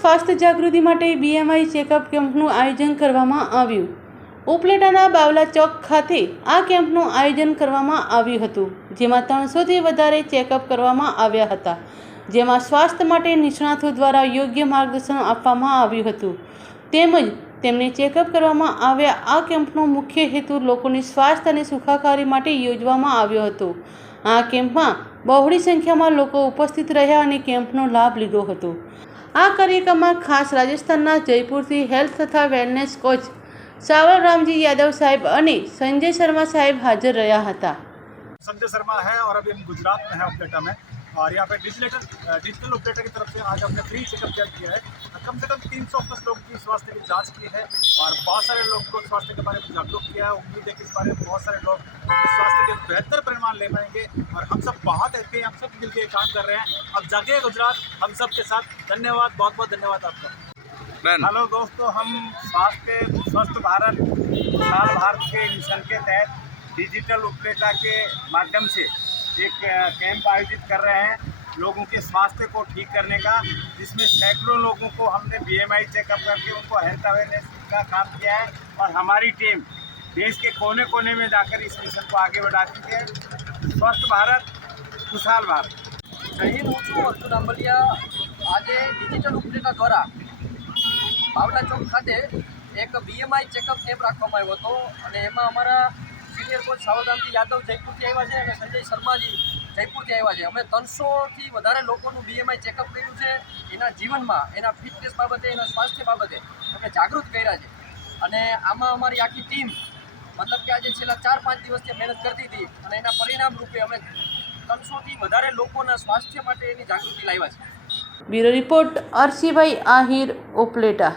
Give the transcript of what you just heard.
સ્વાસ્થ્ય જાગૃતિ માટે BMI checkup કેમ્પનું આયોજન કરવામાં આવ્યું। ઉપલેટાના બાવલા ચોક ખાતે આ કેમ્પનું આયોજન કરવામાં આવ્યું હતું, જેમાં 300થી વધારે ચેકઅપ કરવામાં આવ્યા હતા, જેમાં સ્વાસ્થ્ય માટે નિષ્ણાતો દ્વારા યોગ્ય માર્ગદર્શન આપવામાં આવ્યું હતું, તેમજ તેમને ચેકઅપ કરવામાં આવ્યા। આ કેમ્પનો મુખ્ય હેતુ લોકોની સ્વાસ્થ્ય અને સુખાકારી માટે યોજવામાં આવ્યો હતો। આ કેમ્પમાં બહોળી સંખ્યામાં લોકો ઉપસ્થિત રહ્યા અને કેમ્પનો લાભ લીધો હતો। આ કાર્યક્રમમાં ખાસ રાજસ્થાનના જયપુરથી હેલ્થ તથા વેલનેસ કોચ सावल रामजी यादव साहब અને संजय शर्मा साहब हाजिर रहा था। संजय शर्मा है और अभी हम गुजरात में है उपलेटा में, और यहाँ पे डिजिटल उपलेटा की तरफ से आज हमने फ्री चेकअप कैंप किया है। कम से कम 300+ लोगों की स्वास्थ्य की जांच की है और बहुत सारे लोगों को स्वास्थ्य के बारे में जागरूक किया है। उम्मीद है कि इस बारे में बहुत सारे लोग स्वास्थ्य के बेहतर परिणाम ले पाएंगे और हम सब बहुत हैप्पी हैं, हम सब मिलकर काम कर रहे हैं। अब जागे गुजरात हम सब के साथ। धन्यवाद, बहुत बहुत धन्यवाद आपका। हेलो दोस्तों, हम स्वस्थ भारत खुशहाल भारत के मिशन के तहत डिजिटल उपलेटा के माध्यम से एक कैंप आयोजित कर रहे हैं लोगों के स्वास्थ्य को ठीक करने का, जिसमें सैकड़ों लोगों को हमने BMI चेकअप करके उनको हेल्थ अवेयरनेस का काम किया है और हमारी टीम देश के कोने कोने में जाकर इस मिशन को आगे बढ़ाती है। स्वस्थ भारत खुशहाल भारत। जय हिंद, હું છું અર્જુન આંબલિયા। આજે ડિજિટલ ઉપલેટા દ્વારા બાવલા ચોક ખાતે એક BMI ચેકઅપ કેમ્પ રાખવામાં આવ્યો હતો અને એમાં અમારા સિનિયર કોચ સાવલરામજી યાદવ જયપુરથી આવ્યા છે અને સંજય શર્માજી જયપુરથી આવ્યા છે। અમે 300થી વધારે લોકોનું BMI ચેકઅપ કર્યું છે। એના જીવનમાં, એના ફિટનેસ બાબતે, એના સ્વાસ્થ્ય બાબતે અમે જાગૃત કર્યા છે અને આમાં અમારી આખી ટીમ મતલબ કે આજે છેલ્લા 4-5 દિવસથી મહેનત કરતી હતી અને એના પરિણામ રૂપે અમે 300થી વધારે લોકોના સ્વાસ્થ્ય માટે એની જાગૃતિ લાવ્યા છે। ब्यूरो रिपोर्ट RC भाई आहिर उपलेटा।